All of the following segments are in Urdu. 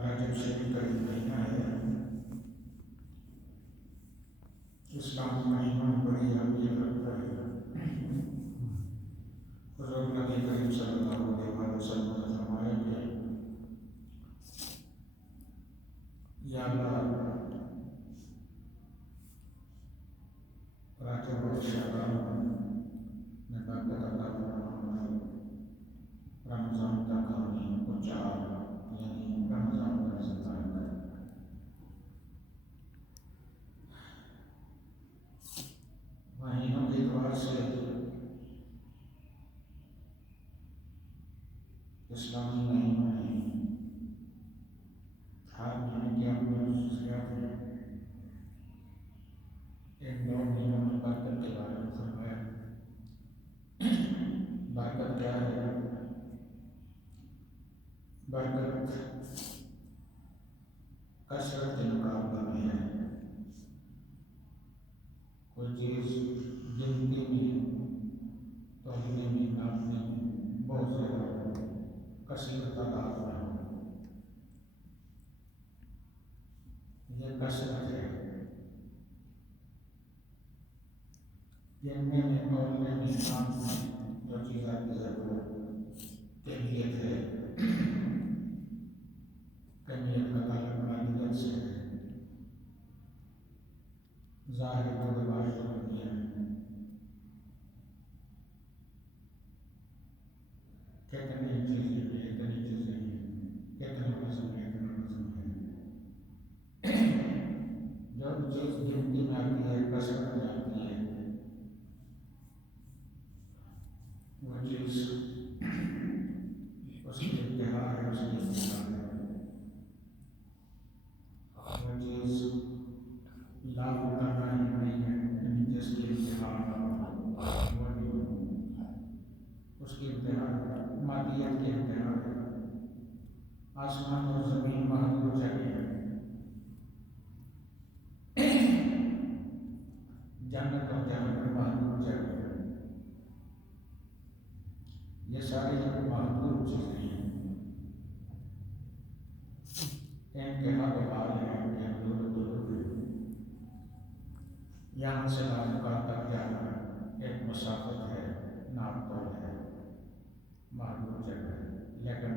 رجب شریف کا مہینہ ہے۔ اسلامی مہینہ بڑی اہمیت رکھتا ہے۔ حضور نبی کریم صلی اللہ علیہ وسلم نے فرمایا کہ یا اللہ رجب اور شعبان میں برکت عطا فرما، رمضان تک ہمیں پہنچا، یعنی رمضان کا ذکر کر۔ مہینوں کے اعتبار سے اسلامی مہینوں میں ہر مہینے کی اپنی خصوصیات ہیں۔ ایک دو مہینوں میں برکت کے بارے میں فرمایا۔ برکت کیا ہے؟ برکت کثرت کے مقابلہ میں ہے۔ کوئی چیز گنتی میں، توڑنے میں، ناپنے میں بہت زیادہ کثیر تعداد میں ہو، یہ کثرت ہے۔ گننے میں، توڑنے میں، ناپنے میں جو چیز آتی ہے وہ کیفیت ہے۔ کمیت کا تعلق مالیت سے ہے، ظاہر و باطن میں ہے۔ کتنی چیزیں ہیں، اتنی چیزیں ہیں، کتنا وزن ہے، اتنا وزن ہے۔ جو چیز گنتی میں آتی ہے، کثرت میں آتی ہے، وہ چیز اس کی انتہا ہے، اس کی انتہا ہے۔ وہ چیز لاکھ کرنا ہی نہیں ہے، جس کی انتہا اس کی انتہا مادیت کی انتہا ہے۔ آسمان اور زمین محدود جگہ ہے، جنت اور جہنم محدود جگہ ہے۔ یہ ساری محدود چیزیں ہیں، انتہا کے بعد ہے کہ حدود یہاں سے لامکان تک جانا ایک مسافت ہے، ناپتول ہے، محدود جگہ ہے۔ لیکن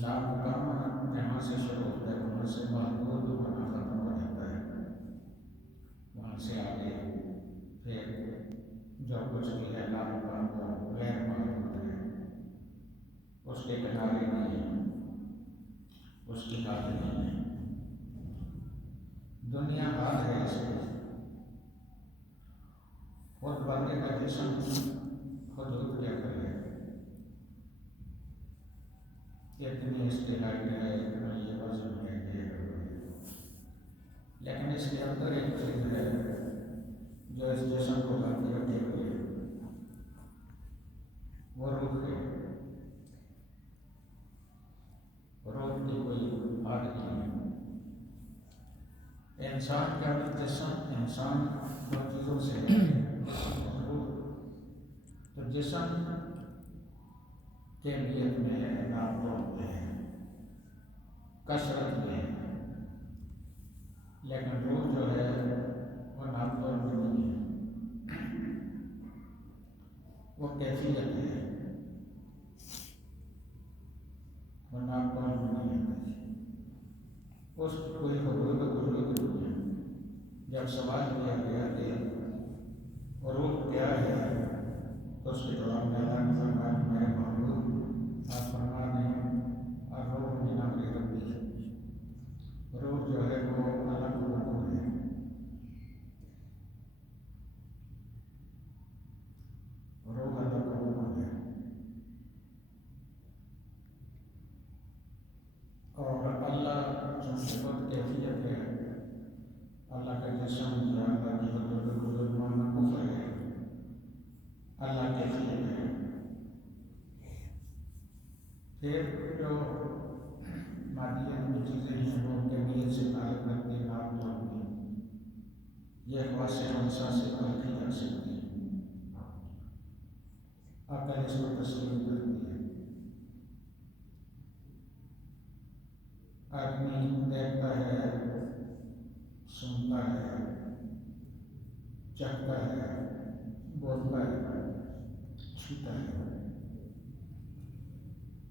لامکان جہاں سے شروع ہوتا ہے وہاں سے محدود ہونا ختم ہو جاتا ہے، وہاں سے آگے پھر جو کچھ بھی ہے لامکان وہ غیر محدود ہے، اس کے کنارے نہیں ہیں، اس کی حد نہیں ہے۔ دنیا حد ہے، اس میں خود بندے کا جسم حدود کیا کرے، اتنی اس کی ہائٹ ہے، اتنا یہ وزن ہے، یہ ہے۔ لیکن اس کے اندر ایک چیز ہے جو اس جسم کو باقی رکھے ہوئے ہے، وہ روح ہے۔ روح کی کوئی حد نہیں ہے۔ انسان کا جسم، انسان دو چیزوں سے ہے، روح تو جسم کیفیت میں ہے، ناپتول میں ہے، کثرت میں ہے، لیکن روح جو ہے وہ ناپتول میں نہیں ہے، وہ کیفیت ہے، وہ ناپتول میں نہیں ہے۔ اس کی کوئی حدود وجود نہیں ہے۔ جب سوال کیا گیا کہ روح کیا ہے تو اس کے جواب میں اللہ نے فرمایا کہ میرے محبوب آپ فرما دیں الروح من امر ربی، روح جو ہے وہ اللہ کا حکم ہے، روح اللہ کا حکم ہے۔ اور اللہ چونکہ خود کیفیت ہے، اللہ کا جسم یا اللہ کی حدود ماننا کفر ہے، اللہ کیفیت ہے۔ پھر جو مادیت میں چیزیں ہیں وہ کیفیت سے تعلق رکھتے ہیں، ناپتول میں، یہ خواص خمسہ سے پرکھی جا سکتی ہے، عقل اس کو تسلیم کرتی ہے۔ آدمی دیکھتا ہے، سنتا ہے، چکھتا ہے، بولتا ہے، چھوتا ہے،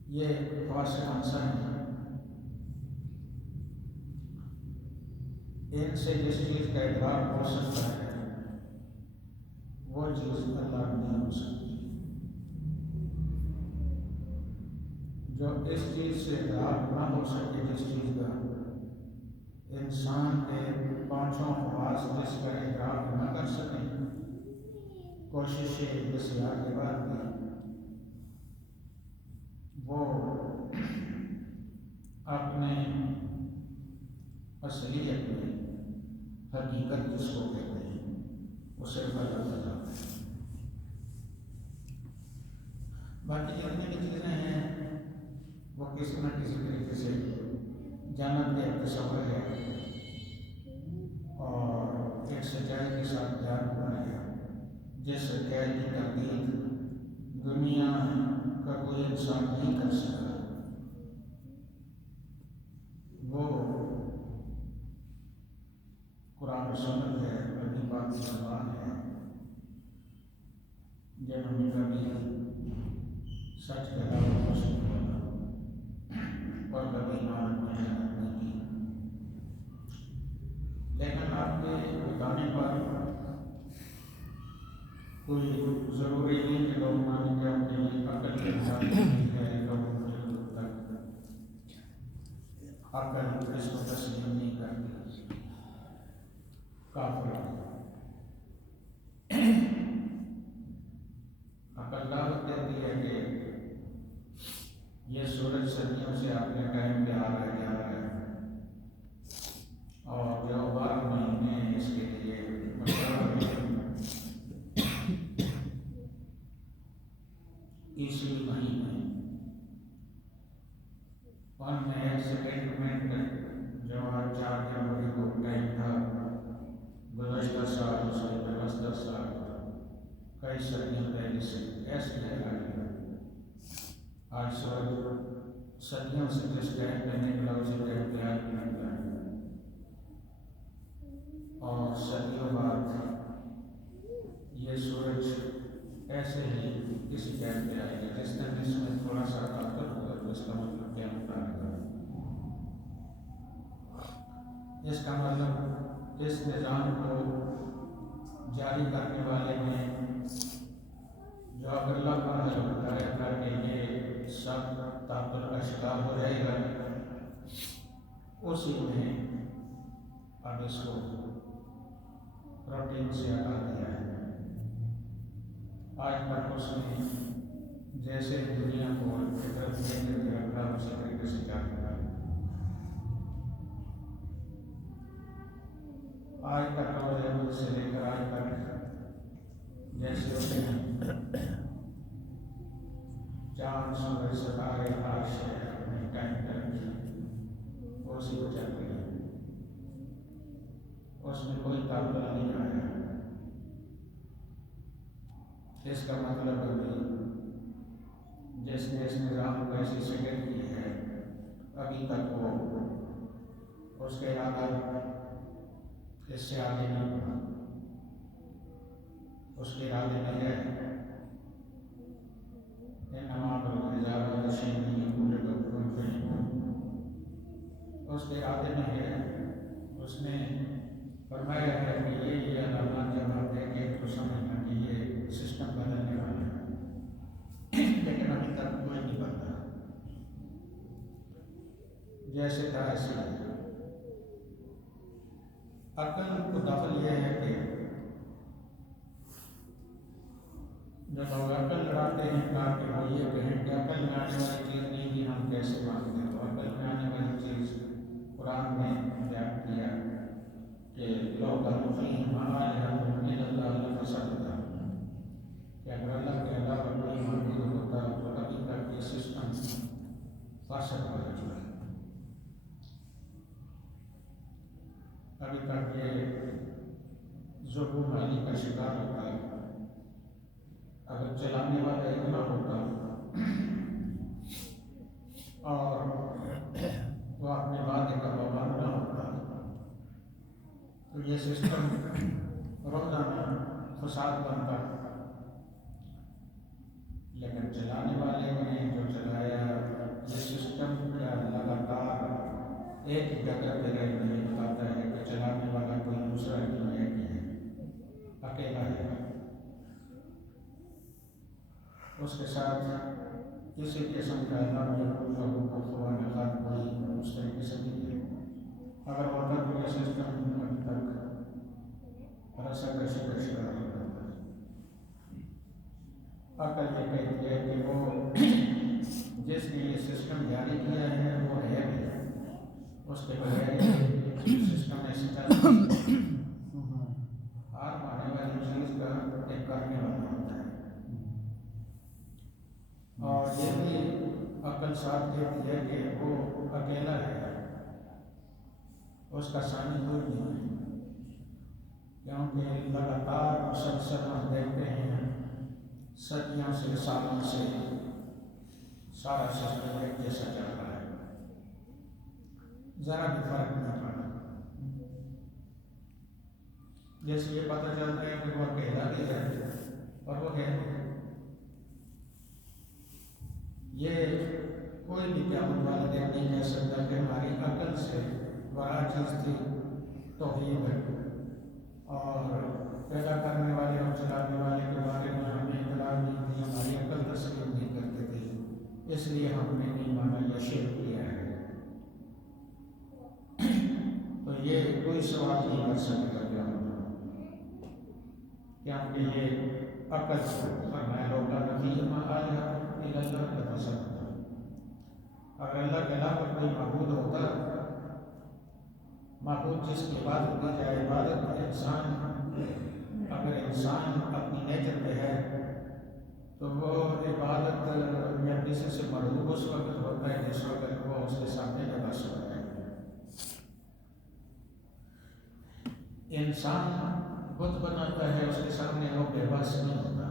یہ خاص عنصر ہیں۔ ان سے جس چیز کا ادراک ہو سکتا ہے وہ چیز اللہ نہیں ہو سکتی۔ جو اس چیز سے ادراک نہ ہو سکے، جس چیز کا انسان کے پانچوں حواس جس کا ادراک نہ کر سکیں، کوششیں بسیار کے بعد بھی وہ اپنے اصلیت میں حقیقت جس کو کہتے ہیں اسے غلط ہو جاتا ہے۔ باقی جتنی بھی چیزیں ہیں وہ کسی نہ کسی طریقے سے جنت کے تصور ہے اور ایک سچائی کے ساتھ بیان ہوا ہے، جس سچائی کی تردید دنیا کا کوئی انسان نہیں کر سکتا۔ وہ قرآن و سنت ہے، نبی پاک کی زبان ہے، جنہوں نے کبھی سچ کے علاوہ کچھ نہیں بولا اور کبھی ایمان میں محنت نہیں کی۔ لیکن آپ کے بتانے پر کوئی ضروری نہیں کہ لوگ مانیں گے اپنی عقل کے ساتھ ہے، لوگوں کو عقل اس کو تسلیم نہیں کرتی، کافر عقل دعوت دیتی ہے کہ یہ سورج صدیوں سے اپنے ٹائم پہ آ رہا ہے، جا رہا ہے، اور جو 12 مہینے اس کے لیے مقرر ہیں، عیسوی مہینے، ان میں ایک سیکنڈ جو 4 جنوری کو ٹائم تھا، گزشتہ سال اس کے گزشتہ سال کئی صدیوں پہلے سے ایسے لگا لیا۔ آج سورج صدیوں سے جس ٹائم پہ نکلا اسی ٹائم پہ آج بھی نکلا ہے، اور صدیوں بعد یہ سورج ایسے ہی کسی ٹائم پہ آئے گا۔ جس دن اس میں تھوڑا سا تعطل ہوگا تو اس کا مطلب کیا ہوتا ہے؟ اس کا مطلب اس نظام کو جاری کرنے والے نے جو اگر اللہ کا حل بتایا تھا کہ یہ سب تعطل کا شکار ہو جائے گا، اسی نے اب اس کو روٹین سے ہٹا دیا ہے۔ آج تک اس نے جیسے دنیا کو فطرت دے کے رکھا اسی طریقے سے کیا کرا۔ آج تک روز سے لے کر آج تک جیسے اس نے چاند سورج ستارے عرش اپنے ٹائم پہ رکھی، اسی کو چل رہی ہے، اس میں کوئی تعطل نہیں آیا۔ اس کا مطلب ابھی جس نے اس نظام کو ایسی شکل کی ہے، ابھی تک وہ اس کے ارادہ اس سے آگے نہیں بڑھا، اس کے ارادے میں ہے اس کے ارادے میں ہے، اس نے فرمایا ہے کہ یہ علامات جب آپ دیکھیں تو سمجھنا کہ یہ سسٹم بدلنے والا ہے، لیکن ابھی تک کوئی نہیں بدلا، جیسے تھا ایسے ہی۔ عقل کو دخل یہ ہے کہ جب لوگ عقل لڑاتے ہیں تاکہ وہ یہ کہیں کہ عقل میں آنے والی چیز نہیں کہ ہم کیسے مانتے ہیں، تو عقل میں آنے والی چیز قرآن نے بیان کیا کہ لوگ فیہم آلہۃ الا اللہ لفسدتا، کہ اگر اللہ کے علاوہ کوئی معبود ہوتا تو ابھی تک یہ سسٹم فاسد ہو جاتا ہے، ابھی تک یہ ظلم علی کا شکار ہوتا ہے۔ اگر چلانے والا اتنا ہوتا اور وہ اپنے وعدے کا پابند نہ ہوتا، تو یہ سسٹم روزانہ فساد بنتا۔ لیکن چلانے والے نے جو چلایا یہ سسٹم کیا لگاتار ایک ہی جگہ پہ رہنا یہ بتاتا ہے کہ چلانے والا کوئی دوسرا نہیں ہے کہ اکیلا ہے، اس کے ساتھ کسی قسم کا کوئی اس طریقے سے نہیں ہے۔ اگر ہوتا تو یہ سسٹم ابھی تک رسا کشی کا شکار ہو جاتا ہے۔ عقل یہ کہتی ہے کہ وہ جس نے یہ سسٹم جاری کیا ہے وہ ہے بھی، اس کے بغیر سسٹم ایسے چلتا ہے۔ ہار ماننے والی چیز کا ایک کرنے والا ہوتا ہے، اور یہ بھی عقل ساتھ کہتی ہے کہ وہ اکیلا ہے، اس کا ثانی کوئی نہیں ہے، کیونکہ لگاتار مسلسل ہم دیکھتے ہیں صدیوں سے سالوں سے سارا سسٹم ایک جیسا چل رہا ہے، ذرا بھی فرق نہیں پڑا۔ جیسے یہ پتہ چلتا ہے کہ وہ اکیلا بھی ہے اور وہ ہے، یہ کوئی بھی قیامت والا دن نہیں کہہ سکتا کہ ہماری عقل سے بڑا چیز تھی توحید ہے، اور پیدا کرنے والے اور چلانے والے کے بارے میں ہمیں اطلاع نہیں تھی، ہماری عقل تسلیم نہیں کرتے تھے، اس لیے ہم نے نہیں مانا یا شرک کیا ہے۔ تو یہ کوئی سوال نہیں کر سکے گا کیونکہ یہ عقل فرمایا لوگا نبی ما آیا اللہ کا پسند۔ اگر اللہ کے علاوہ کوئی معبود ہوتا، معبود جس کی عبادت کی جائے، عبادت انسان، اگر انسان اپنی نیچر پہ ہے تو وہ عبادت یا کسی سے مرغوب اس وقت ہوتا ہے جس وقت وہ اس کے سامنے بتا سکتا ہے۔ انسان بت بناتا ہے، اس کے سامنے وہ بے بس نہیں ہوتا،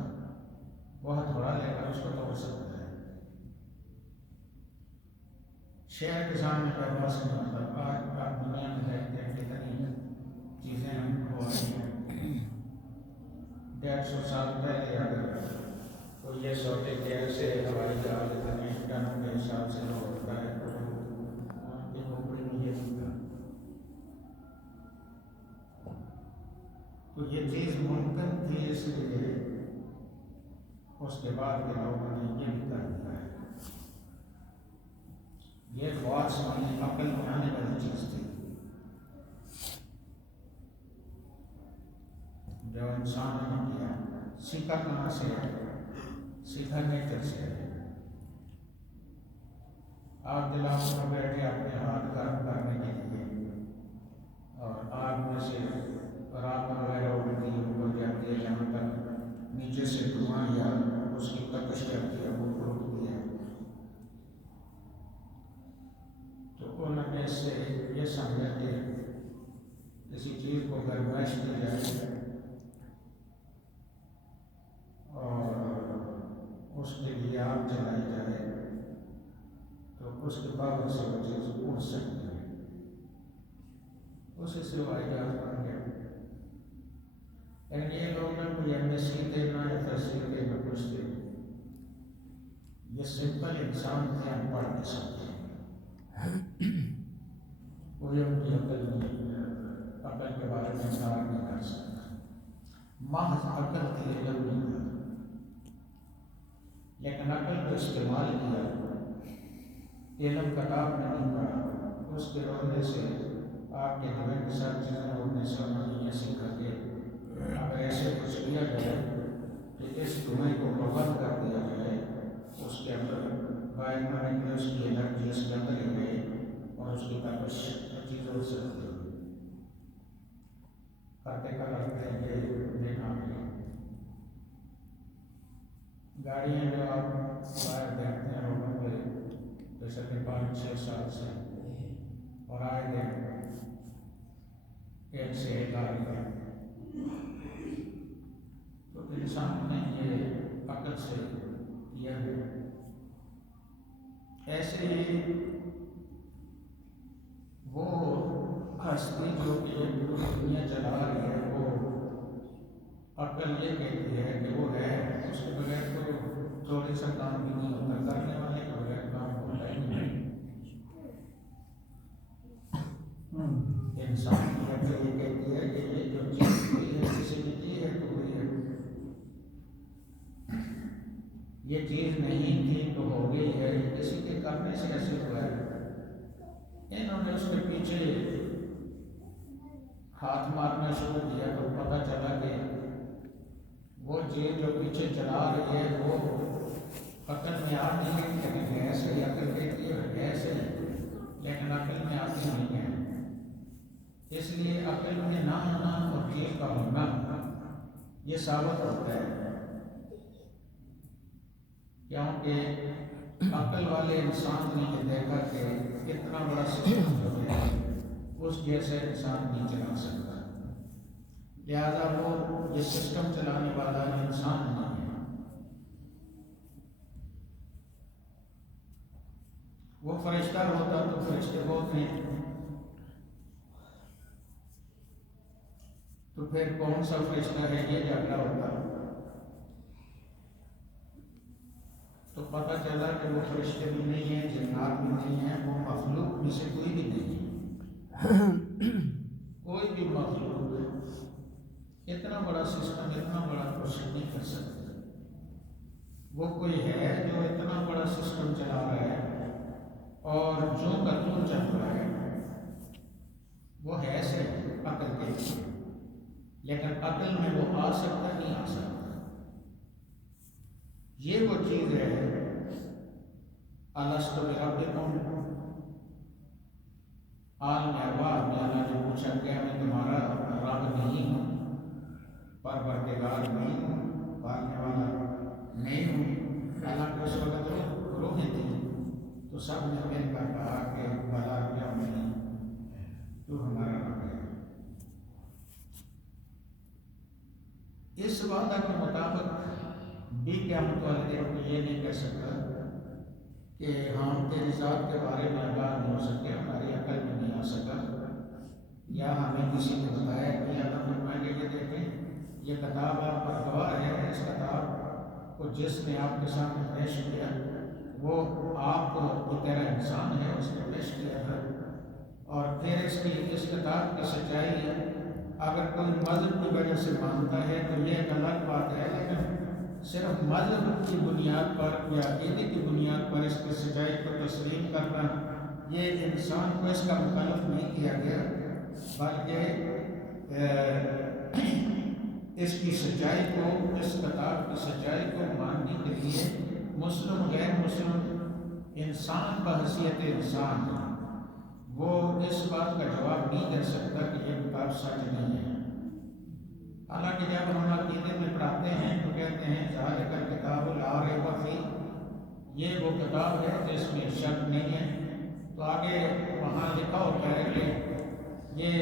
وہ ہتھوڑا لے کر اس کو توڑ سکتا ہے، شہر کے سامنے بے بس نہیں ہوتا۔ آپ دنیا میں دیکھتے ہیں کتنی چیزیں ہم ہو رہی ہیں۔ 150 سال پہلے اگر کوئی یہ سوچے کہ ایسے ہوائی جہاز اتنے ٹنوں کے حساب سے لوگ ہوتا ہے تو یہ کھوپڑی میں یہ ہوتا، تو یہ چیز ممکن تھی، اس لیے اس کے بعد کے لوگوں نے یہ بھی کر دیا ہے۔ یہ خواص میں عقل بنانے والی چیز تھی جو انسان نے کیا۔ سیکھا کہاں سے ہے؟ سیکھا نیچر سے ہے۔ آگ جلاؤ میں بیٹھے اپنے ہاتھ گرم کرنے کے لیے، اور آگ میں سے راک وغیرہ اڑتی ہے، اوپر جاتی ہے، جہاں تک نیچے سے دھواں یا اس کی تپش جاتی ہے وہ اڑتی ہے، تو انہوں نے اس سے یہ سمجھا کہ کسی چیز کو گرمائش دی جائے اور اس کے لیے آگ جلائی جائے تو اس کے پاور سے وہ چیز اڑ سکتی ہے، اسی سے ہوائی جہاز بن گیا۔ لیکن یہ لوگ نہ کوئی ایمبیسی تھے، نہ تحصیل تھے، نہ کچھ تھے، یہ سمپل انسان تھے، ان پڑھ نہیں سکتے، کوئی ان کی عقل کے بارے میں انکار نہیں کر سکتا، محض عقل تھی، علم نہیں تھا۔ لیکن عقل کو استعمال کیا، علم کتاب میں نہیں پڑھا، اس کے رونے سے آپ کے دماغ کے ساتھ چیزیں ہونے سے انہوں نے یہ سیکھا کہ اگر ایسے کچھ کیا جائے کہ اس دھوئیں کو بند کر دیا جائے، اس کے اندر باہر نہ نکلے، اس کی انرجی اس کے اندر ہی رہے اور اس کی تپش چیز ہو سکتی ہے۔ کرتے کرتے یہ دیکھا کہ گاڑیاں جو آپ باہر دیکھتے ہیں روڈوں پہ جیسے کہ 5-6 سال سے، اور آئے دن ایک سے ایک آ رہی ہے، تو انسان نے یہ عقل سے کیا ہے۔ ایسے ہی ہستی جو کہ یہ پوری دنیا چلا رہی ہے وہ عقل یہ کہتی ہے کہ وہ ہے، اس کے بغیر تو تھوڑے سا کام بھی نہیں ہوتا، کرنے والے کے بغیر کام ہوتا ہی نہیں۔ انسان کی عقل یہ کہتی ہے کہ یہ جو چیز ہوئی ہے کسی نے کی ہے تو ہوئی ہے، یہ چیز نہیں تھی تو ہو گئی ہے، یہ کسی کے کرنے سے ایسے ہوا ہے۔ انہوں نے اس کے پیچھے ہاتھ مارنا شروع کیا تو پتہ چلا کہ وہ چیز جو پیچھے چلا رہی ہے وہ عقل میں آ نہیں ہے، لیکن ایسے ہی عقل کہتی ہے ایسے ہی، لیکن عقل میں آتی نہیں ہے۔ اس لیے عقل میں نہ ہونا اور چیز کا ہونا یہ ثابت ہوتا ہے، کیونکہ عقل والے انسان نے یہ دیکھا کہ اتنا بڑا سسٹم جو ہے اس جیسے انسان نہیں چلا سکتا، لہذا وہ یہ سسٹم چلانے والا انسان نہیں ہے۔ وہ فرشتہ ہوتا تو فرشتے بہت ہیں، تو پھر کون سا فرشتہ ہے یہ جھگڑا ہوتا، تو پتہ چلا کہ وہ فرشتے بھی نہیں ہیں، جنات بھی نہیں ہیں، وہ مخلوق میں سے کوئی بھی نہیں ہے۔ کوئی بھی مخلوق اتنا بڑا سسٹم، اتنا بڑا پروسیس نہیں کر سکتا۔ وہ کوئی ہے جو اتنا بڑا سسٹم چلا رہا ہے اور جو قانون چل رہا ہے وہ ہے سے عقل کے لیے، لیکن عقل میں وہ آ سکتا نہیں آ سکتا۔ یہ وہ چیز ہے الست بربکم، عالم ارواح میں اللہ نے پوچھا کہ میں تمہارا رب نہیں ہوں، پروردگار نہیں ہوں، پالنے والا نہیں ہوں؟ اللہ کے اس وقت روحیں تھیں تو سب نے مل کر کہا کہ بلا کیا نہیں، تو ہمارا رب ہے۔ اس وعدہ کے مطابق بھی قیامت والے دن کو یہ نہیں کہہ سکتا کہ ہم تیری ذات کے بارے میں آگاہ نہیں ہو سکے، ہماری عقل میں نہیں آ سکا، یا ہمیں کسی نے بتایا کہ اللہ فرمائیں گے کہ دیکھیں یہ کتاب آپ پر گواہ ہے، اس کتاب کو جس نے آپ کے سامنے پیش کیا وہ آپ کو تیرا انسان ہے، اس نے پیش کیا تھا، اور پھر اس کتاب کی سچائی اگر کوئی مذہب کی وجہ سے مانتا ہے تو یہ ایک الگ بات ہے، لیکن صرف مذہب کی بنیاد پر یا عقیدے کی بنیاد پر اس کی سچائی کو تسلیم کرنا، یہ انسان کو اس کا مخالف نہیں کیا گیا، بلکہ اس کی سچائی کو، اس کتاب کی سچائی کو ماننے کے لیے مسلم غیر مسلم انسان بحیثیت انسان وہ اس بات کا جواب نہیں دے سکتا کہ یہ کتاب سچ نہیں ہے۔ حالانکہ جب ہم عقیدے میں پڑھاتے ہیں تو کہتے ہیں ذالک الکتاب لا ریب فیہ، یہ وہ کتاب ہے جس میں شک نہیں ہے، تو آگے وہاں لکھا ہوتا ہے کہ یہ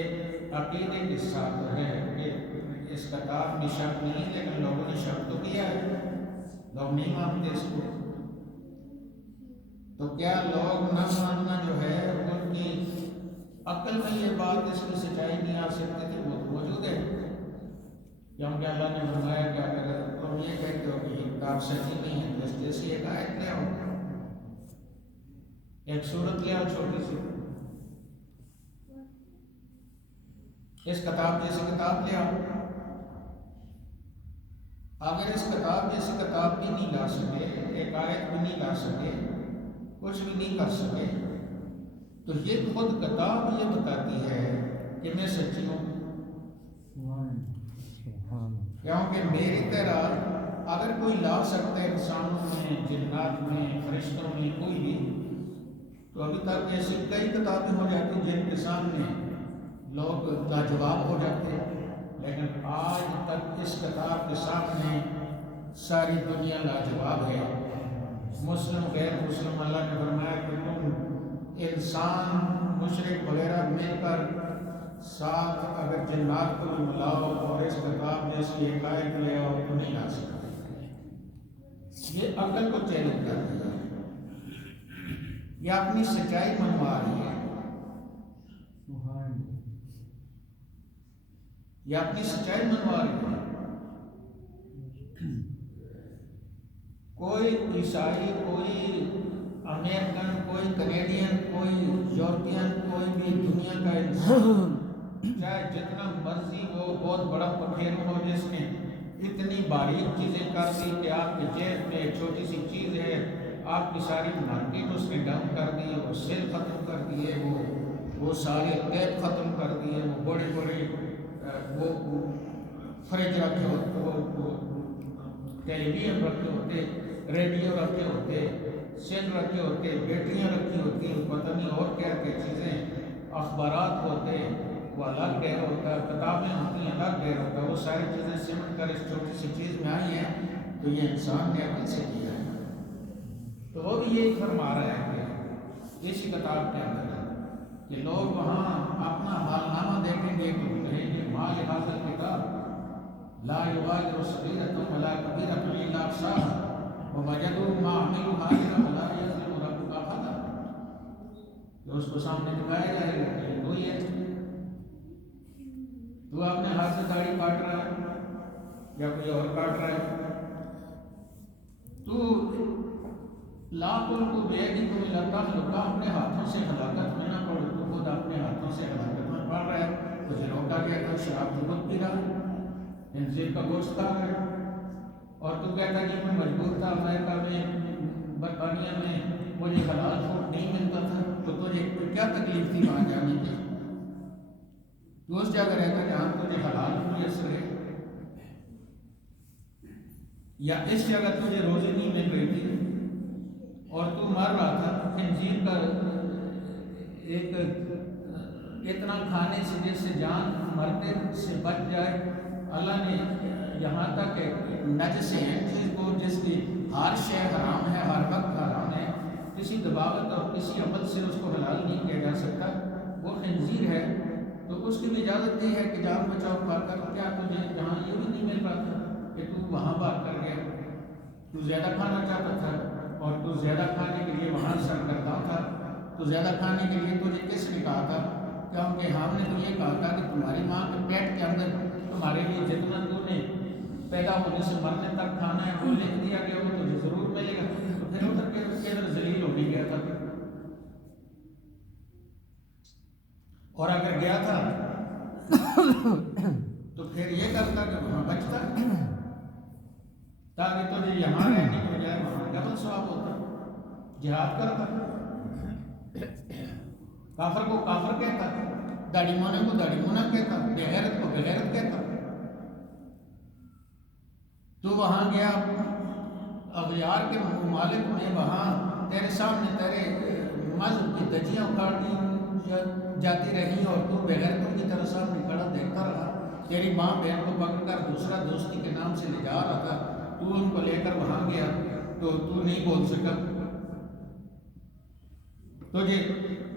عقیدے کے ساتھ ہے کہ اس کتاب میں شک نہیں، لیکن لوگوں نے شک تو کیا ہے، لوگ نہیں مانتے اس کو۔ تو کیا لوگ نہ ماننا جو ہے ان کی عقل میں یہ بات اس کی سچائی نہیں آ سکتی تھی، وہ تو موجود ہے، کیونکہ اللہ نے فرمایا کہ اگر تم یہ کہتے ہو کہ یہ کتاب سچی نہیں ہے تو اس جیسی ایک آیت لے آؤ، ایک سورت لے آؤ چھوٹی سی، اس کتاب جیسی کتاب لے آؤ۔ اگر اس کتاب جیسی کتاب بھی نہیں لا سکے، ایک آیت بھی نہیں لا سکے، کچھ بھی نہیں کر سکے، تو یہ خود کتاب یہ بتاتی ہے کہ میں سچی ہوں، کیونکہ میری طرح اگر کوئی لا سکتا ہے انسانوں میں، جنات میں، فرشتوں میں، کوئی بھی، تو ابھی تک ایسی کئی کتابیں ہو جاتی جن کے سامنے لوگ لاجواب ہو جاتے ہیں، لیکن آج تک اس کتاب کے سامنے ساری دنیا لاجواب ہے، مسلم غیر مسلم۔ اللہ نے فرمایا کہ تم انسان مشرک وغیرہ مل کر ساتھ اگر جنات کو بھی ملاؤ اور اس کتاب میں اس کی ایک آیت لے آؤ تو نہیں لا سکتے، یہ عقل کو چیلنج کر دیا، یہ اپنی سچائی منوا رہی ہے۔ یا اپنی سچائی منوا رہے ہیں. کوئی عیسائی، کوئی امریکن، کوئی کینیڈین، کوئی یورپین، کوئی بھی دنیا کا انسان چاہے جتنا مرضی وہ بہت بڑا پٹھیر ہو، جس نے اتنی باریک چیزیں کر دی کہ آپ کے جیب میں چھوٹی سی چیز ہے، آپ کی ساری مارکیٹ اس نے ڈاؤن کر دی، وہ سیل ختم کر دیے، وہ سارے ٹیپ ختم کر دیے، وہ بڑے بڑے وہ فریج رکھے ہوتے، وہ ٹیلی ویژن رکھے ہوتے، ریڈیو رکھے ہوتے، سیل رکھے ہوتے، بیٹریاں رکھی ہوتی، پتہ نہیں اور کیا کیا چیزیں، اخبارات ہوتے وہ الگ ڈیر ہوتا ہے، کتابیں ہوتی ہیں الگ ڈیر ہوتا ہے، وہ ساری چیزیں سمٹ کر اس چھوٹی سی چیز میں آئی ہیں. تو یہ انسان نے عقل سے کیا ہے. تو وہ بھی یہی فرما رہا ہے کہ اسی کتاب کے اندر کہ لوگ وہاں اپنا حال نامہ دیکھیں گے تو کہیں گے ما لہذا الکتاب لا یغادر صغیرۃ ولا کبیرۃ الا احصاها ووجدوا ما عملوا حاضرا ولا یظلم ربک احدا. کہ اس کو سامنے دکھایا جائے گا کہ وہی ہے، تو اپنے ہاتھ سے داڑھی کاٹ رہا ہے یا کوئی اور کاٹ رہا ہے، تو لا تلقوا بأیدیکم الی التہلکہ، اپنے ہاتھوں سے ہلاکت میں نہ پڑو. تو خود اپنے ہاتھوں سے ہلاکت میں پڑ رہا ہے. تجھے روکا گیا تو شراب تو خود پی رہا ہے، خنزیر کا گوشت کھا رہا ہے، اور تو کہتا کہ میں مجبور تھا، امریکہ میں برطانیہ میں مجھے حلال فوڈ نہیں ملتا تھا. تو تجھے کیا تکلیف تھی وہاں جانے کی؟ تو اس جگہ رہتا جہاں تجھے حلال میسر ہے، یا اس جگہ تجھے روزی نہیں مل رہی تھی اور تو مر رہا تھا خنزیر کا ایک اتنا کھانے سے جس سے جان مرتے سے بچ جائے. اللہ نے یہاں تک کہ نجس ہے چیز کو، جس کی ہر شے حرام ہے، ہر وقت حرام ہے، کسی دباوت اور کسی عمل سے اس کو حلال نہیں کیا جا سکتا، وہ خنزیر ہے. تو اس کی بھی اجازت دی ہے کہ جان بچاؤ کھا کر. کیا تجھے جہاں یہ بھی نہیں مل رہا تھا کہ تو وہاں بات کر گیا، تو زیادہ کھانا چاہتا تھا اور تو زیادہ کھانے کے لیے وہاں سرگرداں تھا. تو زیادہ کھانے کے لیے تجھے کس نے کہا تھا؟ کیونکہ ہم نے تو یہ کہا تھا کہ تمہاری ماں کے پیٹ کے اندر تمہارے لیے جتنا تو نے پیدا ہونے سے مرنے تک کھانا ہے وہ لکھ دیا گیا، وہ تجھے ضرور ملے گا. تو پھر ادھر کے ادھر ذلیل ہو بھی گیا تھا. اور اگر گیا تھا تو پھر یہ کرتا کہ وہاں بچتا تاکہ تجھے یہاں رہنے کی بجائے وہاں ڈبل ثواب ہوتا. جہاد کرتا، کافر کو کافر کہتا، داڑھی مونے کو داڑھی مونا کہتا، بے غیرت کو بے غیرت کہتا. تو وہاں گیا اغیار کے ممالک میں، وہاں تیرے سامنے تیرے مذہب کی دجیاں اکھاڑ دی جاتی رہیں اور تو بے غیرتوں کی طرح سامنے کھڑا دیکھتا رہا. تیری ماں بہن کو پکڑ کر دوسرا دوستی کے نام سے لے جا رہا تھا، تو ان کو لے کر وہاں گیا تو نہیں بول سکا. تجھے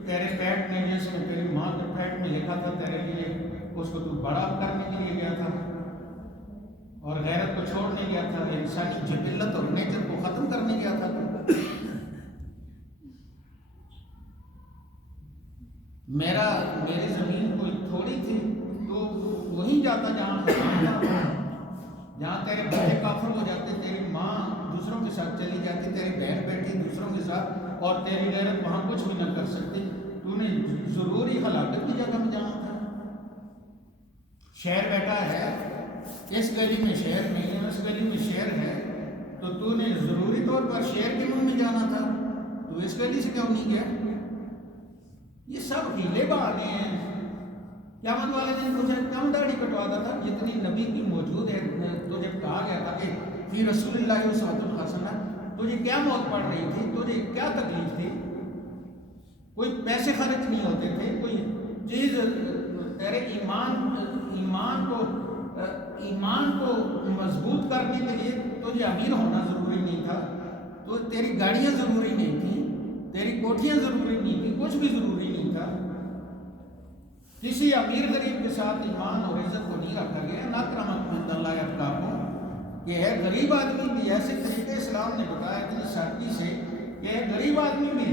تیرے پیٹ میں، جس میں تیری ماں کے پیٹ میں لکھا تھا تیرے لیے، اس کو تو بڑا کرنے کے لیے گیا تھا اور غیرت کو چھوڑنے گیا تھا، انسانی جبلت اور نیچر کو ختم کرنے گیا تھا. میری زمین کوئی تھوڑی تھی، تو وہیں جاتا جہاں تیرے بچے کافر ہو جاتے، تیری ماں دوسروں کے ساتھ چلی جاتی، تیری بہن بیٹی دوسروں کے ساتھ، اور تیری غیرت وہاں کچھ بھی نہ کر سکتی. تو نے ضروری ہلاکت کی جگہ میں جانا تھا. شہر بیٹھا ہے، اس گلی میں شہر نہیں ہے، اس گلی میں شہر ہے، تو نے ضروری طور پر شہر کے منہ میں جانا تھا. تو اس گلی سے کیوں نہیں گیا؟ یہ سب ہیلے بہانے ہیں. قیامت والے دن تجھے کم داڑھی کٹواتا تھا جتنی نبی کی موجود ہے. تجھے کہا گیا تھا کہ فی رسول اللہ اسوۃ حسنہ. تجھے کیا موت پڑ رہی تھی؟ تجھے کیا تکلیف تھی؟ کوئی پیسے خرچ نہیں ہوتے تھے، کوئی چیز تیرے ایمان کو مضبوط کرنے کے لیے تجھے امیر ہونا ضروری نہیں تھا. تو تیری گاڑیاں ضروری نہیں تھیں، تیری کوٹھیاں ضروری نہیں تھیں، کچھ بھی ضروری نہیں تھا. کسی امیر غریب کے ساتھ ایمان اور عزت کو نہیں رکھا گیا. نہ اکرمکم عند اللہ اتقاکم، کہ ہے غریب آدمی بھی ایسے طریقے اسلام نے بتایا اتنی سادگی سے کہ غریب آدمی بھی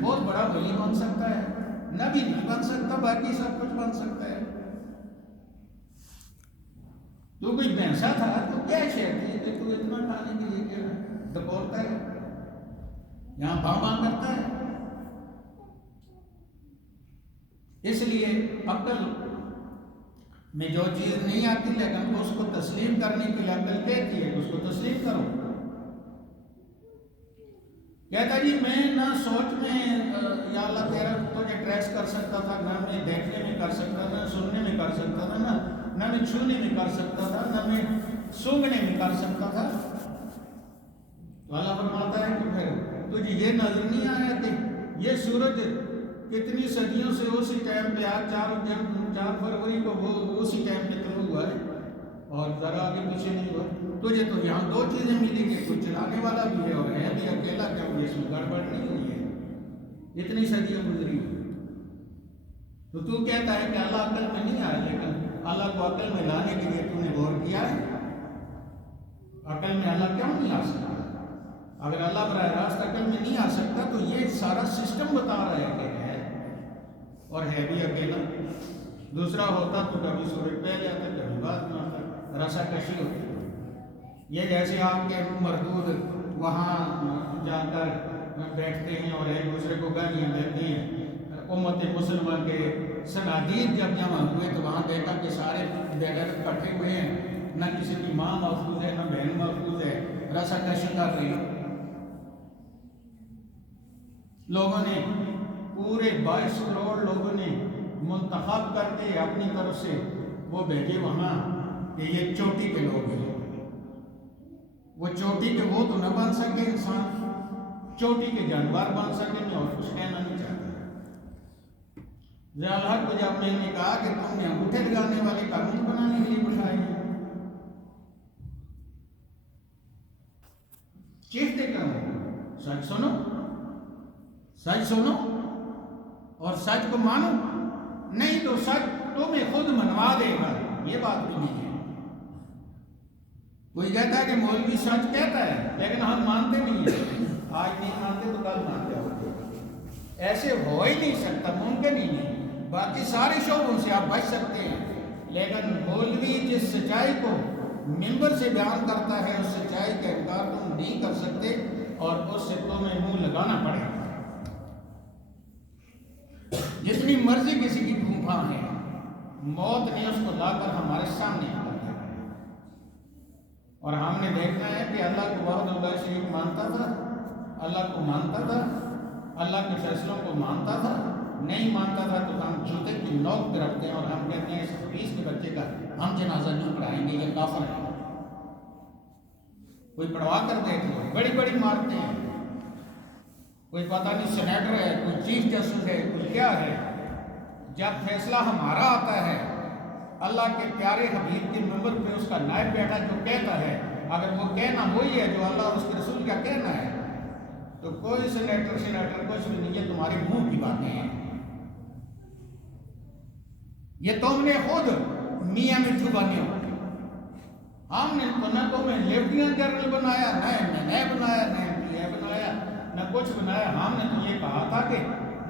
بہت بڑا ولی بن سکتا ہے، نبی نہیں بن سکتا، باقی سب کچھ بن سکتا ہے. تو کوئی بھینسا تھا تو کیا شہر تھی کہ تو اتنا کھانے کے لیے کیا دبوڑتا ہے، یہاں باں کرتا ہے؟ اس لیے عقل میں جو چیز نہیں آتی لیکن اس کو تسلیم کرنے کے لیے عقل کہتی ہے اس کو تسلیم کرو۔ کہتا جی میں نہ سوچ میں یا اللہ تیرا تجھے ٹریس کر سکتا تھا، نہ میں دیکھنے میں کر سکتا تھا، نہ سننے میں کر سکتا تھا، نہ میں چھونے میں کر سکتا تھا، نہ میں سونگنے میں کر سکتا تھا۔ تو اللہ فرماتا ہے کہ پھر تجھے یہ نظر نہیں آیا کہ یہ سورج کتنی صدیوں سے اسی ٹائم پہ آج 4 فروری کو وہ اسی ٹائم پہ طلوع ہوا ہے اور ذرا آگے پیچھے نہیں ہوا۔ تجھے تو یہاں 2 چیزیں ملی کہ تو چلانے والا بھی ہے اور ہے بھی اکیلا، کیا اس میں گڑبڑ نہیں ہوئی ہے؟ اتنی صدیاں گزری تو کہتا ہے کہ اللہ عقل میں نہیں آیا، لیکن اللہ کو عقل میں لانے کے لیے تو نے غور کیا ہے؟ عقل میں اللہ کیوں نہیں آ سکتا؟ اگر اللہ براہ راست عقل میں نہیں آ سکتا تو یہ سارا سسٹم بتا رہا ہے کہ ہے اور ہے بھی اکیلا۔ دوسرا ہوتا تو کبھی سورج پہلے آتا کبھی بعد میں آتا، رسا کشی ہوتی۔ یہ جیسے آپ کے مردود وہاں جا کر بیٹھتے ہیں اور ایک دوسرے کو گالیاں دیتے ہیں۔ امت مسلمان کے صنادید جب جمع ہوئے تو وہاں دیکھا کہ سارے بیٹھے کٹھے ہوئے ہیں، نہ کسی کی ماں محفوظ ہے نہ بہن محفوظ ہے، رسا کشی کر رہی ہے۔ لوگوں نے پورے 22 کروڑ لوگوں نے منتخب کر کے اپنی طرف سے وہ بھیجے وہاں کہ یہ چوٹی کے لوگ ہیں۔ وہ چوٹی کے وہ تو نہ بن سکے انسان، چوٹی کے جانور بن سکے، میں اور کچھ کہنا نہیں چاہتا۔ ضیاء الحق کو جب میں نے کہا کہ تم نے انگوٹھے لگانے والے قانون بنانے کے لیے بٹھائے ہیں، چیختے کیوں ہو؟ سچ سنو، سچ سنو اور سچ کو مانو، نہیں تو سچ تمہیں خود منوا دے گا۔ یہ بات بھی نہیں ہے۔ کوئی کہتا ہے کہ مولوی سچ کہتا ہے لیکن ہم مانتے نہیں ہیں، آج نہیں مانتے تو کل مان جاؤ گے۔ ایسے ہو ہی نہیں سکتا، ممکن ہی نہیں۔ باقی سارے شعبوں سے آپ بچ سکتے ہیں لیکن مولوی جس سچائی کو ممبر سے بیان کرتا ہے اس سچائی کا انکار تم نہیں کر سکتے اور اس سے تمہیں منہ لگانا پڑے گا۔ جتنی مرضی کسی کی پھوپھا ہے، موت نے اس کو لا کر ہمارے سامنے آ دیا اور ہم نے دیکھنا ہے کہ اللہ کو وحدہ لا شریک مانتا تھا، اللہ کو مانتا تھا، اللہ کے فیصلوں کو مانتا تھا، نہیں مانتا تھا تو ہم جوتے کی نوک پہ رکھتے ہیں اور ہم کہتے ہیں اس حدیث کے بچے کا ہم جنازہ نہیں پڑھائیں گے، یہ کافر ہے۔ کوئی پڑھوا کر دیکھ لو، بڑی بڑی مارتے ہیں، کوئی پتہ نہیں سینیٹر ہے، کوئی چیف جسٹس ہے، کوئی کیا ہے۔ جب فیصلہ ہمارا آتا ہے، اللہ کے پیارے حبیب کے ممبر پہ اس کا نائب بیٹھا جو کہتا ہے، اگر وہ کہنا وہی ہے جو اللہ اور اس کے رسول کا کہنا ہے تو کوئی سینیٹر کچھ بھی نہیں، یہ تمہارے منہ کی باتیں ہیں۔ یہ تم نے خود میاں مٹھو بنے ہو، ہم نے تو نہ تمہیں لیفٹیننٹ جنرل بنایا، نہ نئے بنایا، نہ پی بنایا، نہ کچھ بنایا۔ ہم نے تو یہ کہا تھا کہ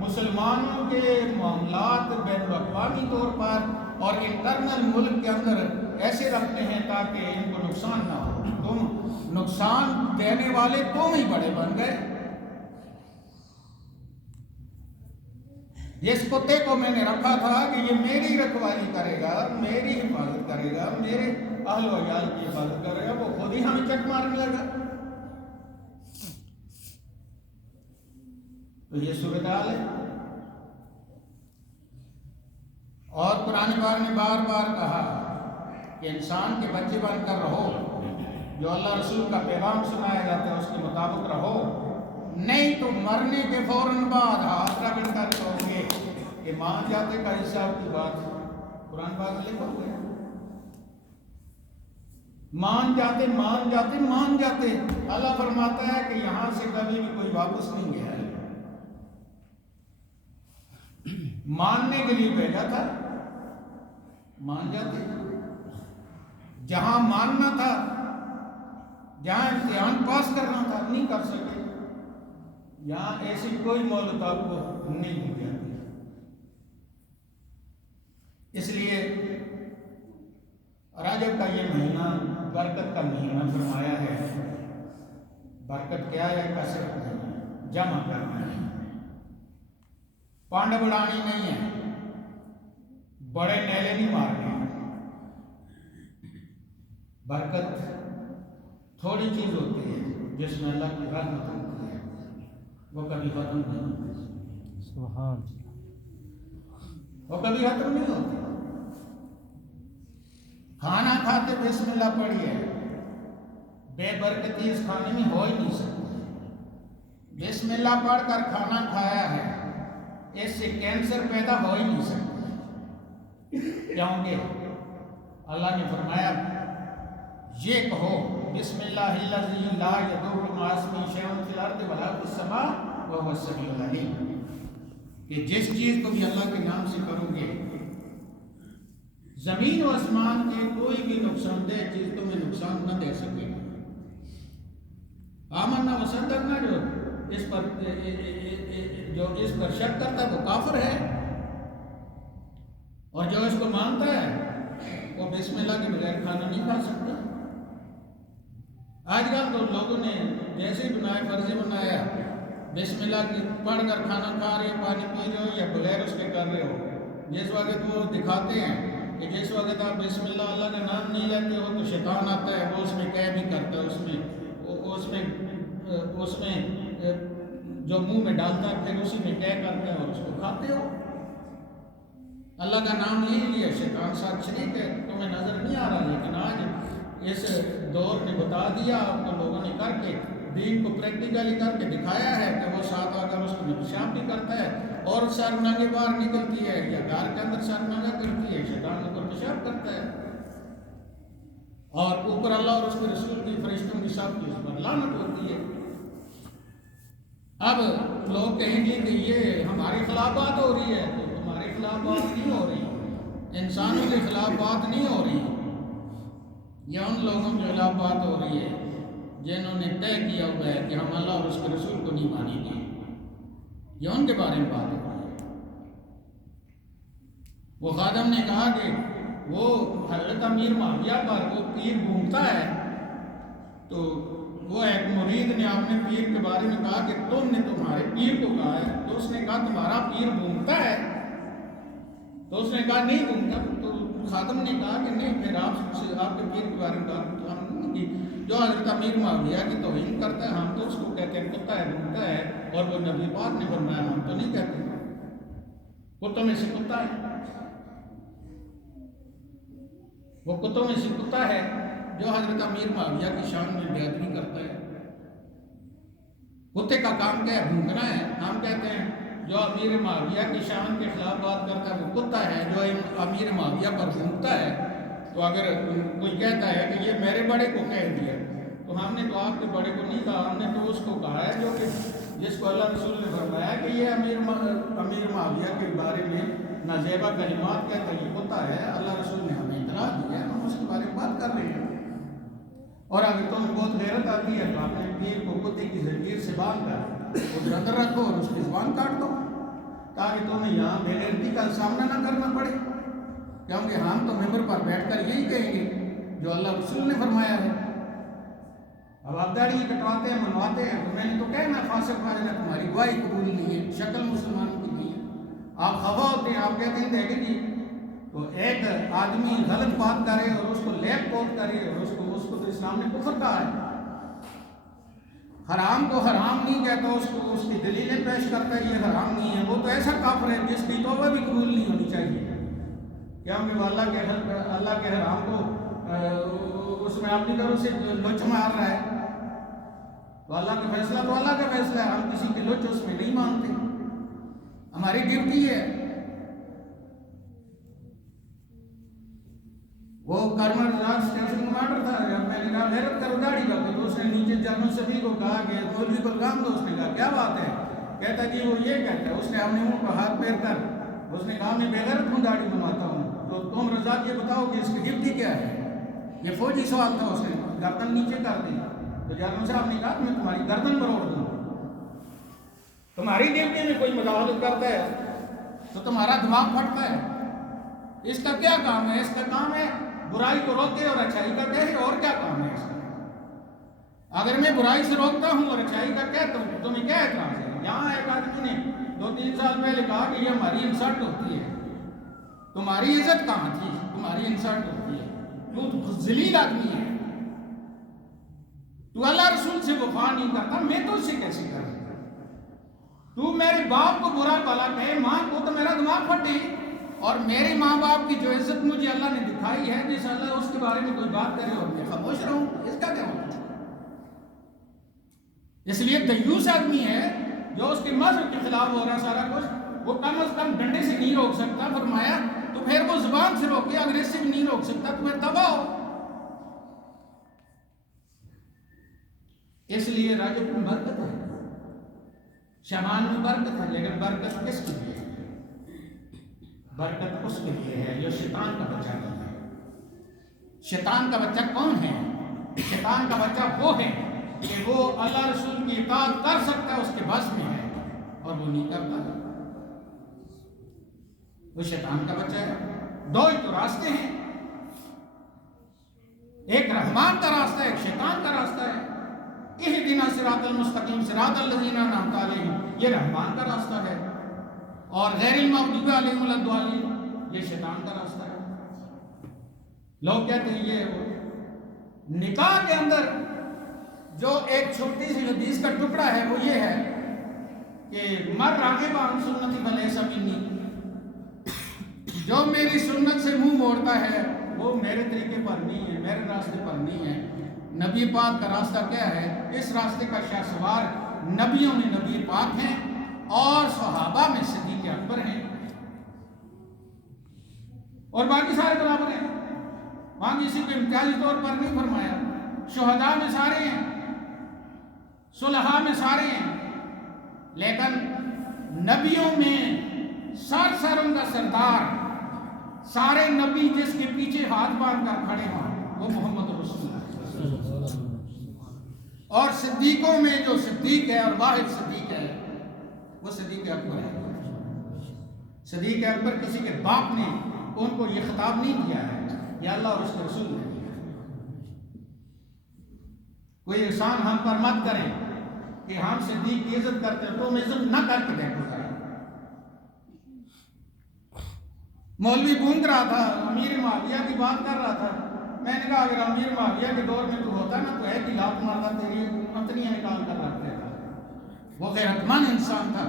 مسلمانوں کے معاملات بین الاقوامی طور پر اور انٹرنل ملک کے اندر ایسے رکھتے ہیں تاکہ ان کو نقصان نہ ہو۔ تم نقصان دینے والے تم ہی بڑے بن گئے۔ جس کتے کو میں نے رکھا تھا کہ یہ میری رکھوالی کرے گا، میری حفاظت کرے گا، میرے اہل و عیال کی حفاظت کرے گا، وہ خود ہی ہمیں چٹ مارنے لگا۔ تو یہ صورتحال ہے۔ اور قرآن پاک نے بار بار کہا کہ انسان کے بچے بن کر رہو، جو اللہ رسول کا پیغام سنایا جاتا ہے اس کے مطابق رہو، نہیں تو مرنے کے فوراً بعد ہاتھ رگڑ کر کہو گے کہ مان جاتے کا حصہ کی بات قرآن پاک میں لکھا ہوا ہے۔ مان جاتے مان جاتے مان جاتے، اللہ فرماتا ہے کہ یہاں سے کبھی بھی کوئی واپس نہیں گیا ہے۔ ماننے کے لیے بھیجا تھا، مان جاتے۔ جہاں ماننا تھا، جہاں امتحان پاس کرنا تھا، نہیں کر سکے۔ یہاں ایسی کوئی مہلت آپ کو نہیں ہو جاتی۔ اس لیے راجہ رجب کا یہ مہینہ برکت کا مہینہ فرمایا ہے. برکت کیا ہے؟ کثرت نہیں ہے، جمع کرنا ہے، پانڈ بڑھانی نہیں ہے، بڑے نیلے نہیں مارنے. برکت تھوڑی چیز ہوتی ہے جس میں اللہ کی رحمت ہوتی ہے، وہ کبھی ختم نہیں ہوتی. سبحان وہ کبھی ختم نہیں ہوتی. کھانا کھاتے بسم اللہ پڑھیے، بے برکتی اس کھانے میں ہو ہی نہیں سکتی. بسم اللہ پڑھ کر کھانا کھایا ہے، اس سے کینسر پیدا ہو ہی نہیں سکتا. کیونکہ اللہ نے فرمایا یہ کہو بسم اللہ الذی لا یضر مع اسمہ شیء فی الارض ولا فی السماء وهو السمیع العلیم، کہ جس چیز کو بھی اللہ کے نام سے کرو گے، زمین و آسمان کے کوئی بھی نقصان دہ چیز تمہیں نقصان نہ دے سکے. آمنا و صدقنا جو اس پر شک کرتا ہے وہ کافر ہے، اور جو اس کو مانتا ہے وہ بسم اللہ کے بغیر کھانا نہیں کھا سکتا. آج کل تو لوگوں نے جیسے ہی بنایا فرضی بنایا، بسم اللہ کی پڑھ کر کھانا کھا رہے ہو، پانی پی رہے ہو یا بغیر اس کے کر رہے ہو. جس وقت وہ دکھاتے ہیں کہ جس وقت آپ بسم اللہ کا نام نہیں لیتے ہو تو شیطان آتا ہے، وہ اس میں قید بھی کرتا ہے، اس میں جو منہ میں ڈالتا ہے پھر اسی میں طے کرتا ہے اور اس کو کھاتے ہو. اللہ کا نام نہیں لیا، شیطان ساتھ شریک ہے، تمہیں نظر نہیں آ رہا. لیکن آج اس دور نے بتا دیا آپ کو، لوگوں نے کر کے دین کو پریکٹیکلی کر کے دکھایا ہے کہ وہ ساتھ آ کر اس کو پیشاب بھی کرتا ہے اور سر ننگے باہر نکلتی ہے، یا گھر کے اندر سر ننگا کرتی ہے، شیطان اوپر پیشاب کرتا ہے، اور اوپر اللہ اور اس کے رسول کی فرشتوں کی سب کی اس پر لعنت ہوتی ہے. اب لوگ کہیں گے کہ یہ ہمارے خلاف بات ہو رہی ہے، تو ہمارے خلاف بات نہیں ہو رہی، انسانوں کے خلاف بات نہیں ہو رہی، یہ ان لوگوں کے خلاف بات ہو رہی ہے جنہوں نے طے کیا ہوا ہے کہ ہم اللہ اور اس کے رسول کو نہیں مانیں گے. یہ ان کے بارے میں بات ہو رہی ہے. وہ خادم نے کہا کہ وہ حضرت امیر معاویہ پر وہ پیر گھومتا ہے، تو وہ ایک مرید نے اپنے پیر کے بارے میں کہا کہ تم نے تمہارے پیر کو کہا ہے، تو اس نے کہا تمہارا پیر گھومتا ہے، تو اس نے کہا نہیں گھومتا. تو خادم نے کہا کہ نہیں، پھر آپ کے پیر کے بارے میں کہا تو ہم نہیں، جو حضرت امیر معاویہ کی توہین کرتا ہے ہم تو اس کو کہتے ہیں کتا ہے، گھومتا ہے، اور وہ نبی پاک نے فرمایا ہم تو نہیں کہتے، کتوں میں سے کتا ہے، وہ کتوں میں سے کتا ہے جو حضرت امیر معاویہ کی شان میں بے ادبی کرتا ہے. کتے کا کام کیا ہے؟ بھونکنا ہے. ہم کہتے ہیں جو امیر معاویہ کی شان کے خلاف بات کرتا ہے وہ کتا ہے، جو امیر معاویہ پر بھونکتا ہے. تو اگر کوئی کہتا ہے کہ یہ میرے بڑے کو کہہ دیا، تو ہم نے تو آپ کے بڑے کو نہیں کہا، ہم نے تو اس کو کہا ہے جو کہ جس کو اللہ رسول نے فرمایا کہ یہ امیر معاویہ کے بارے میں نازیبا کلمات کہتا ہے، یہ کتا ہے. اللہ رسول نے ہمیں اطلاع دی ہے، ہم اس کے بارے میں بات کر رہے ہیں. اور اگر تمہیں بہت غیرت آتی ہے تو اپنے پیر کو کتے کی زنجیر سے باندھ کر ادھر اندر رکھو اور اس کی زبان کاٹ دو، تاکہ تمہیں یہاں بے غیرتی کا سامنا نہ کرنا پڑے. کیونکہ ہم تو ممبر پر بیٹھ کر یہی کہیں گے جو اللہ رسول نے فرمایا ہے. اب آپ داڑھی کٹواتے ہیں، منواتے ہیں، تو میں نے تو کہنا فاسق واجنا تمہاری گواہی قبول نہیں ہے، شکل مسلمانوں کی نہیں ہے. آپ خفا ہوتے ہیں، آپ کہتے ہیں دیکھیں جی، تو ایک آدمی غلط بات کرے اور اس کو لیپ پوت کرے اور اس کو تو اسلام نے کفر کہا ہے. حرام کو حرام نہیں کہتا، اس کو اس کی دلیلیں پیش کرتا ہے یہ حرام نہیں ہے، وہ تو ایسا کافر ہے جس کی توبہ بھی قبول نہیں ہونی چاہیے. کیونکہ وہ اللہ کے حرام کو اس میں اپنی طرف سے لچ مار رہا ہے. تو اللہ کا فیصلہ تو اللہ کا فیصلہ ہے، ہم کسی کی لچ اس میں نہیں مانتے. ہماری ڈیوٹی ہے. وہ کرمر راج اسٹیشن کمانڈر تھا، جب میں نے کہا غیرت کرو داڑھی کا، تو اس نے نیچے جنرل سبھی کو کہا کہ مولوی بلغام دو. اس نے کہا کیا بات ہے؟ کہتا جی وہ یہ کہتا ہے. اس نے اپنے منہ پر ہاتھ پھیر کر اس نے کہا میں بے غیرت ہوں، داڑھی بنواتا ہوں. تو تم رضا یہ بتاؤ کہ اس کی ڈیوٹی کیا ہے؟ یہ فوجی سوال تھا. اس نے گردن نیچے کر دی. تو جنرل صاحب نے کہا میں تمہاری گردن بروڑ دوں. تمہاری ڈیوٹی میں کوئی مداخلت کرتا ہے تو تمہارا دماغ پھٹتا ہے. اس کا کیا کام ہے؟ اس کا کام ہے برائی کو روکے اور اچھائی کا کہے، اور کیا کام ہے اس کا؟ اگر میں برائی سے روکتا ہوں اور اچھائی کا کہتا ہوں تو تمہیں کیا اعتراض ہے؟ یہاں ایک آدمی نے 2-3 سال پہلے کہا کہ یہ ہماری انسلٹ ہوتی ہے، تمہاری عزت کہاں تھی؟ تمہاری انسلٹ ہوتی ہے، تو ذلیل آدمی ہے، تو اللہ رسول سے وفا نہیں کرتا، میں تو اس سے کیسے کروں؟ تو میرے باپ کو برا بھلا کہے، ماں کو تو میرا دماغ پھٹے، اور میرے ماں باپ کی جو عزت مجھے اللہ نے دکھائی ہے، جس اللہ اس کے بارے میں کوئی بات کرے اور میں خاموش رہوں، اس کا کیا مطلب؟ اس لیے دیوس آدمی ہے جو اس کے مذہب کے خلاف ہو رہا سارا کچھ، وہ کم از کم ڈنڈے سے نہیں روک سکتا، فرمایا تو پھر وہ زبان سے روکے، اگریسو نہیں روک سکتا تو پھر تباہ ہو۔ اس لیے رجب میں برکت ہے، شعبان میں برکت ہے، لیکن برکت کس کے لیے ہے؟ برکت اس کے لیے ہے جو شیطان کا بچہ نہیں ہے۔ شیطان کا بچہ کون ہے؟ شیطان کا بچہ وہ ہے کہ وہ اللہ رسول کی اطاعت کر سکتا ہے، اس کے بس میں ہے، اور وہ نہیں کرتا ہے، وہ شیطان کا بچہ ہے۔ دو ہی تو راستے ہیں، ایک رحمان کا راستہ ہے، ایک شیطان کا راستہ ہے۔ اہدنا صراط المستقیم صراط الذین انعمت علیہم، یہ رحمان کا راستہ ہے، اور غیر المغضوب علیہم ولا الضالین، یہ شیطان کا راستہ ہے۔ لوگ کہتے ہیں یہ نکاح کے اندر جو ایک چھوٹی سی حدیث کا ٹکڑا ہے وہ یہ ہے کہ مر راغب عن سنتی فلیس منی، جو میری سنت سے منہ موڑتا ہے وہ میرے طریقے پر نہیں ہے، میرے راستے پر نہیں ہے۔ نبی پاک کا راستہ کیا ہے؟ اس راستے کا شاہ سوار نبیوں میں نبی پاک ہیں اور صحابہ میں صدیق اکبر ہیں، اور باقی سارے برابر ہیں، وہاں کسی کو امتیازی طور پر نہیں فرمایا۔ شہداء میں سارے ہیں، صلحاء میں سارے ہیں، لیکن نبیوں میں سروں کا سردار، سارے نبی جس کے پیچھے ہاتھ باندھ کر کھڑے ہوں وہ محمد رسول اللہ، اور صدیقوں میں جو صدیق ہے اور واحد صدیق ہے وہ صدیق اکبر ہے۔ صدیق اکبر کسی کے باپ نے ان کو یہ خطاب نہیں دیا ہے، یہ اللہ اور اس کے رسول نے دیا ہے۔ کوئی احسان ہم پر مت کریں کہ ہم صدیق کی عزت کرتے ہیں، تو ہم عزت نہ کر کے دیکھو ذرا۔ مولوی بونگ رہا تھا، امیر معاویہ کی بات کر رہا تھا، میں نے کہا اگر امیر معاویہ کے دور میں تو ہوتا نا تو ایک ہی لات مارتا تیری پتنیاں نکال کر رکھ دیتا۔ وہ غیرت مند انسان تھا،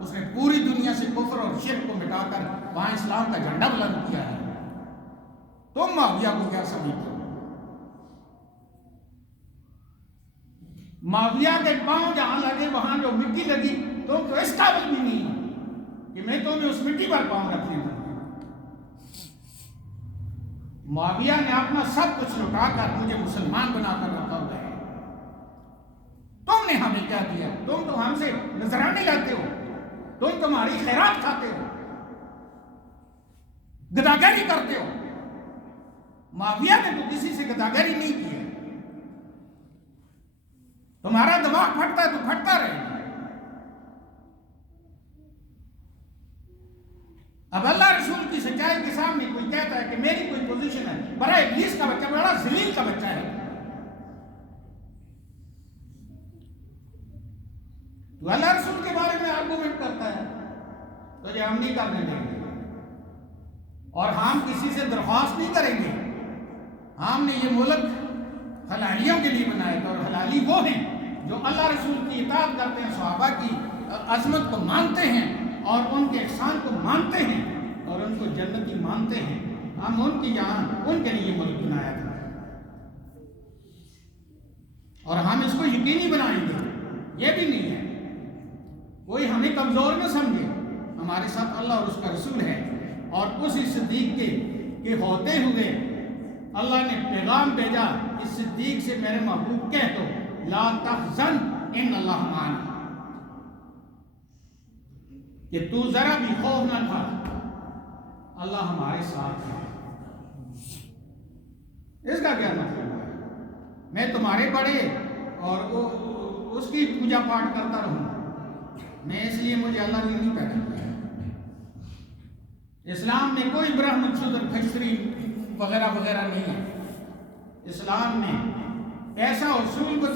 اس نے پوری دنیا سے کفر اور شرک کو مٹا کر وہاں اسلام کا جھنڈا بلند کیا ہے، تم معاویہ کو کیا سمجھتے ہو؟ معاویہ کے پاؤں جہاں لگے وہاں جو مٹی لگی تم تو اس قابل بھی نہیں کہ میں تمہیں اس مٹی پر پاؤں رکھنے دوں۔ معاویہ نے اپنا سب کچھ لٹا کر مجھے مسلمان بنا کر رکھا ہوا ہے، تم نے ہمیں کیا دیا؟ تم تو ہم سے نذرانے لاتے ہو، تم تمہاری خیرات کھاتے ہو، گداگری کرتے ہو۔ معاویہ نے تو کسی سے گداگری نہیں کی ہے، تمہارا دماغ پھٹتا ہے تو پھٹتا رہے گا۔ اب اللہ رسول کی سچائی کے سامنے کوئی کہتا ہے کہ میری کوئی پوزیشن ہے، بڑا ابلیس کا بچہ، بڑا ذلیل کا بچہ ہے، تو اللہ رسول کے بارے میں آرگومنٹ کرتا ہے، تو یہ ہم نہیں کرنے دیں گے، اور ہم کسی سے درخواست نہیں کریں گے۔ ہم نے یہ ملک حلالیوں کے لیے بنایا تھا، اور حلالی وہ ہیں جو اللہ رسول کی اطاعت کرتے ہیں، صحابہ کی عظمت کو مانتے ہیں اور ان کے احسان کو مانتے ہیں اور ان کو جنتی مانتے ہیں۔ ہم ان کی یہاں ان کے لیے ملک بنایا تھا، اور ہم اس کو یقینی بنائیں گے۔ یہ بھی نہیں ہے کوئی ہمیں کمزور نہ سمجھے، ہمارے ساتھ اللہ اور اس کا رسول ہے، اور اسی صدیق کے ہوتے ہوئے اللہ نے پیغام بھیجا، اس صدیق سے میرے محبوب کہہ دو لا تحزن ان اللہ معنا، کہ تو ذرا بھی خوف نہ کھا، اللہ ہمارے ساتھ ہے۔ اس کا کیا مطلب ہے؟ میں تمہارے بڑے اور اس کی پوجا پاٹ کرتا رہوں، میں اس لیے مجھے اللہ نے نہیں پیدا کیا۔ اسلام میں کوئی برہمن شودر کھچڑی وغیرہ وغیرہ نہیں ہے۔ اسلام نے ایسا اصول بتایا